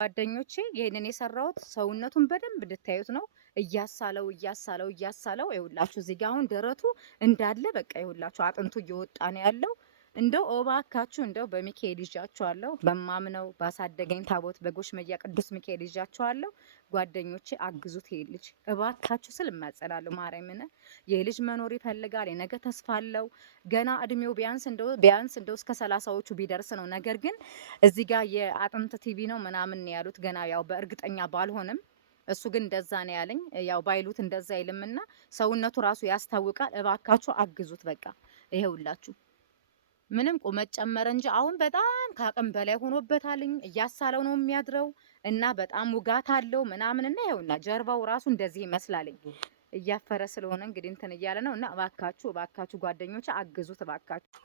ጓደኞቼ ይሄንን የሰራሁት ሰውነቱን በደንብ እንድታዩት ነው። እያሳለው ይኸውላችሁ እዚህ ጋር አሁን ደረቱ እንዳለ በቃ ይኸውላችሁ አጥንቱ እየወጣ ነው ያለው። እንደው እባካችሁ እንደው በሚካኤል ይዣችኋለሁ፣ በማምነው ባሳደገኝ ታቦት በጎሽመያ ቅዱስ ሚካኤል ይዣችኋለሁ። ጓደኞቼ አግዙት ይሄ ልጅ እባካችሁ ስል እማጸናለሁ። ማርያምን ይሄ ልጅ መኖር ይፈልጋል፣ የነገ ተስፋ አለው። ገና እድሜው ቢያንስ እንደው እስከ 30ዎቹ ቢደርስ ነው። ነገር ግን እዚህ ጋር የአጥንት ቲቪ ነው ምናምን ያሉት ገና ያው በእርግጠኛ ባልሆንም እሱ ግን እንደዛ ነው ያለኝ። ያው ባይሉት እንደዛ አይልምና ሰውነቱ ራሱ ያስታውቃል። እባካችሁ አግዙት። በቃ ይሄውላችሁ ምንም ቁመት ጨመረ እንጂ አሁን በጣም ከአቅም በላይ ሆኖበታልኝ። እያሳለው ነው የሚያድረው እና በጣም ውጋት አለው ምናምን እና ይኸውና ጀርባው ራሱ እንደዚህ ይመስላልኝ። እያፈረ ስለሆነ እንግዲህ እንትን እያለ ነው እና እባካችሁ ጓደኞች አግዙት እባካችሁ።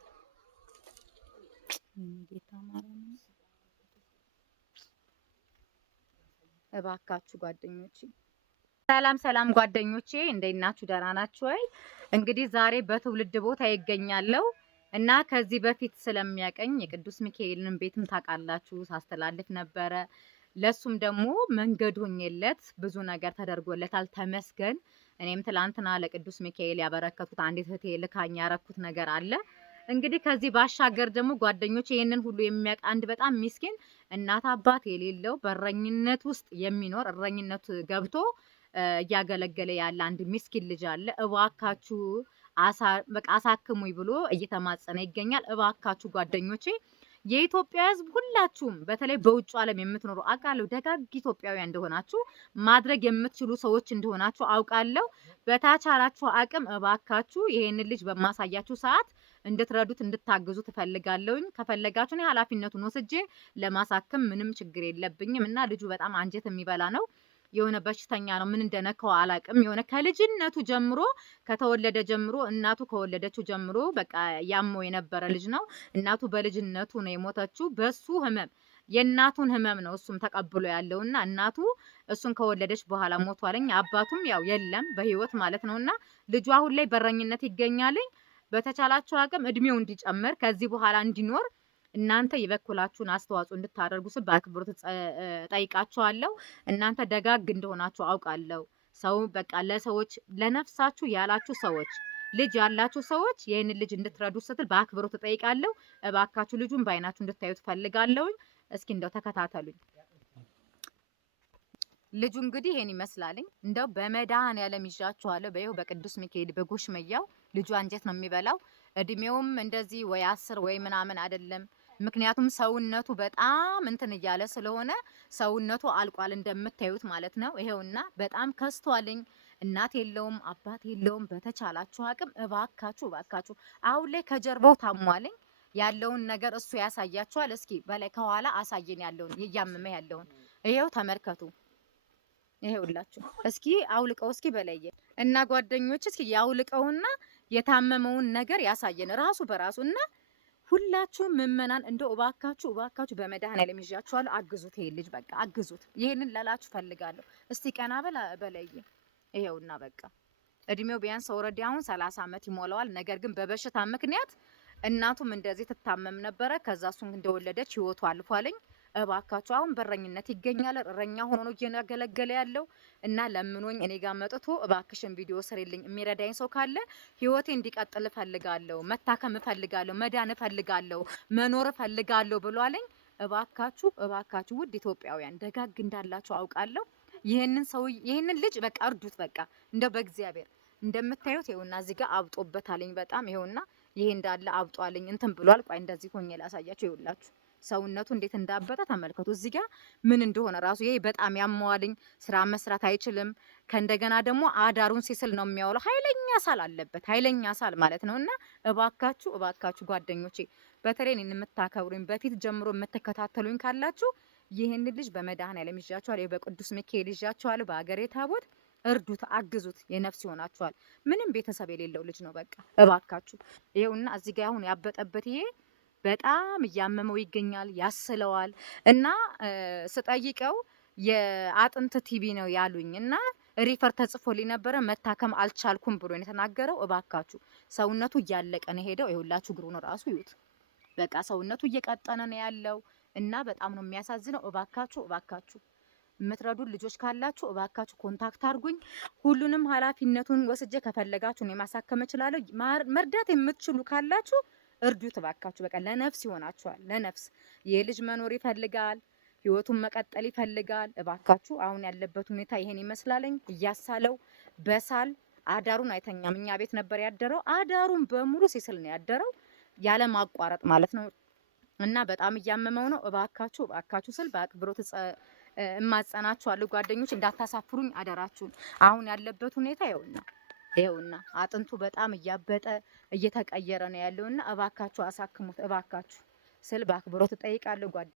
እባካችሁ ጓደኞቼ ሰላም ጓደኞቼ፣ እንዴት ናችሁ? ደህና ናችሁ ወይ? እንግዲህ ዛሬ በትውልድ ቦታ ይገኛለሁ እና ከዚህ በፊት ስለሚያቀኝ የቅዱስ ሚካኤልን ቤትም ታውቃላችሁ ሳስተላልፍ ነበረ። ለሱም ደግሞ መንገድ ሆኜለት ብዙ ነገር ተደርጎለታል። ተመስገን። እኔም ትላንትና ለቅዱስ ሚካኤል ያበረከቱት አንዲት እህቴ ልካኝ ያረኩት ነገር አለ። እንግዲህ ከዚህ ባሻገር ደግሞ ጓደኞቼ ይሄንን ሁሉ የሚያውቅ አንድ በጣም ሚስኪን እናት አባት የሌለው በእረኝነት ውስጥ የሚኖር እረኝነት ገብቶ እያገለገለ ያለ አንድ ሚስኪን ልጅ አለ። እባካችሁ በቃ አሳክሙኝ ብሎ እየተማጸነ ይገኛል። እባካችሁ ጓደኞቼ የኢትዮጵያ ሕዝብ ሁላችሁም በተለይ በውጭ ዓለም የምትኖሩ አውቃለሁ፣ ደጋግ ኢትዮጵያውያን እንደሆናችሁ ማድረግ የምትችሉ ሰዎች እንደሆናችሁ አውቃለሁ። በተቻላችሁ አቅም እባካችሁ ይሄንን ልጅ በማሳያችሁ ሰዓት እንድትረዱት እንድታግዙ ትፈልጋለሁኝ። ከፈለጋችሁ እኔ ኃላፊነቱን ወስጄ ለማሳከም ምንም ችግር የለብኝም እና ልጁ በጣም አንጀት የሚበላ ነው። የሆነ በሽተኛ ነው። ምን እንደነካው አላቅም። የሆነ ከልጅነቱ ጀምሮ ከተወለደ ጀምሮ እናቱ ከወለደችው ጀምሮ በቃ ያመው የነበረ ልጅ ነው። እናቱ በልጅነቱ ነው የሞተችው። በሱ ህመም የእናቱን ህመም ነው እሱም ተቀብሎ ያለውና እናቱ እሱን ከወለደች በኋላ ሞቷለኝ። አባቱም ያው የለም በህይወት ማለት ነውና ልጁ አሁን ላይ በረኝነት ይገኛልኝ። በተቻላችሁ አቅም እድሜው እንዲጨምር ከዚህ በኋላ እንዲኖር እናንተ የበኩላችሁን አስተዋጽኦ እንድታደርጉ ስል በአክብሮት ጠይቃችኋለሁ። እናንተ ደጋግ እንደሆናችሁ አውቃለሁ። ሰው በቃ ለሰዎች ለነፍሳችሁ ያላችሁ ሰዎች ልጅ ያላችሁ ሰዎች ይህንን ልጅ እንድትረዱ ስትል በአክብሮት ጠይቃለሁ። እባካችሁ ልጁን በአይናችሁ እንድታዩት ፈልጋለሁኝ። እስኪ እንደው ተከታተሉኝ። ልጁ እንግዲህ ይሄን ይመስላልኝ። እንደው በመድኃኔዓለም ይዣችኋለሁ። በይው በቅዱስ ሚካኤል በጎሽመያው ልጁ አንጀት ነው የሚበላው። እድሜውም እንደዚህ ወይ 10 ወይ ምናምን አይደለም። ምክንያቱም ሰውነቱ በጣም እንትን እያለ ስለሆነ ሰውነቱ አልቋል እንደምታዩት ማለት ነው። ይሄውና በጣም ከስቷልኝ። እናት የለውም አባት የለውም። በተቻላችሁ አቅም እባካችሁ አሁን ላይ ከጀርባው ታሟልኝ ያለውን ነገር እሱ ያሳያችኋል። እስኪ በላይ ከኋላ አሳየን ያለውን እያመመ ያለውን ይሄው ተመልከቱ። ይሄውላችሁ እስኪ አውልቀው እስኪ በለየ እና ጓደኞች እስኪ ያውልቀውና የታመመውን ነገር ያሳየን ራሱ በራሱ እና ሁላችሁም ምእመናን እንደው እባካችሁ በመድኃኔዓለም ይዣችኋለሁ። አግዙት፣ ይሄን ልጅ በቃ አግዙት። ይሄንን ለላችሁ ፈልጋለሁ። እስቲ ቀና በለየ ይሄውና በቃ እድሜው ቢያንስ ኦልሬዲ አሁን 30 ዓመት ይሞላዋል። ነገር ግን በበሽታ ምክንያት እናቱም እንደዚህ ትታመም ነበረ። ከዛ እሱን እንደወለደች ህይወቱ አልፏልኝ። እባካችሁ አሁን በረኝነት ይገኛል። እረኛ ሆኖ ነው እያገለገለ ያለው እና ለምኖኝ እኔ ጋር መጥቶ እባክሽን ቪዲዮ ስሪልኝ የሚረዳኝ ሰው ካለ ህይወቴ እንዲቀጥል እፈልጋለሁ፣ መታከም እፈልጋለሁ፣ መዳን እፈልጋለሁ፣ መኖር እፈልጋለሁ ብሏልኝ። እባካችሁ ውድ ኢትዮጵያውያን ደጋግ እንዳላችሁ አውቃለሁ። ይሄንን ልጅ በቃ እርዱት። በቃ እንደው በእግዚአብሔር እንደምታዩት ይኸውና እዚህ ጋር አብጦበታልኝ በጣም ይኸውና ይሄ እንዳለ አብጧልኝ እንትን ብሏል። ቆይ እንደዚህ ሆኜ ላሳያችሁ። ይኸውላችሁ ሰውነቱ እንዴት እንዳበጠ ተመልከቱ። እዚህ ጋር ምን እንደሆነ ራሱ ይሄ በጣም ያመዋልኝ። ስራ መስራት አይችልም። ከእንደገና ደግሞ አዳሩን ሲስል ነው የሚያውለው። ኃይለኛ ሳል አለበት፣ ኃይለኛ ሳል ማለት ነውና እባካችሁ ጓደኞቼ በተለይ እኔን የምታከብሩኝ በፊት ጀምሮ የምትከታተሉኝ ካላችሁ ይህን ልጅ በመድኃኔዓለም ይዣችኋለሁ፣ በቅዱስ ሚካኤል ይዣችኋለሁ፣ በአገሬ ታቦት እርዱት፣ አግዙት። የነፍስ ይሆናችኋል። ምንም ቤተሰብ የሌለው ልጅ ነው። በቃ እባካችሁ ይሄውና እዚህ ጋር አሁን ያበጠበት ይሄ በጣም እያመመው ይገኛል፣ ያስለዋል እና ስጠይቀው የአጥንት ቲቪ ነው ያሉኝ እና ሪፈር ተጽፎልኝ ነበረ መታከም አልቻልኩም ብሎ ነው የተናገረው። እባካችሁ ሰውነቱ እያለቀ ነው ሄደው። ይኸውላችሁ እግሩን ራሱ ይዩት። በቃ ሰውነቱ እየቀጠነ ነው ያለው። እና በጣም ነው የሚያሳዝነው። እባካችሁ የምትረዱን ልጆች ካላችሁ እባካችሁ ኮንታክት አድርጉኝ። ሁሉንም ኃላፊነቱን ወስጄ ከፈለጋችሁ እኔ ማሳከም እችላለሁ። መርዳት የምትችሉ ካላችሁ እርዱት እባካችሁ። በቃ ለነፍስ ይሆናችኋል። ለነፍስ የልጅ መኖር ይፈልጋል፣ ህይወቱን መቀጠል ይፈልጋል። እባካችሁ አሁን ያለበት ሁኔታ ይሄን ይመስላለኝ። እያሳለው በሳል አዳሩን አይተኛም። እኛ ቤት ነበር ያደረው። አዳሩን በሙሉ ሲስል ነው ያደረው ያለ ማቋረጥ ማለት ነው። እና በጣም እያመመው ነው። እባካችሁ ስል በአክብሮት እማጸናችኋለሁ ጓደኞች፣ እንዳታሳፍሩኝ አደራችሁን። አሁን ያለበት ሁኔታ ይኸውና አጥንቱ በጣም እያበጠ እየተቀየረ ነው ያለውና እባካችሁ አሳክሙት እባካችሁ ስል በአክብሮት እጠይቃለሁ ጓደኞች።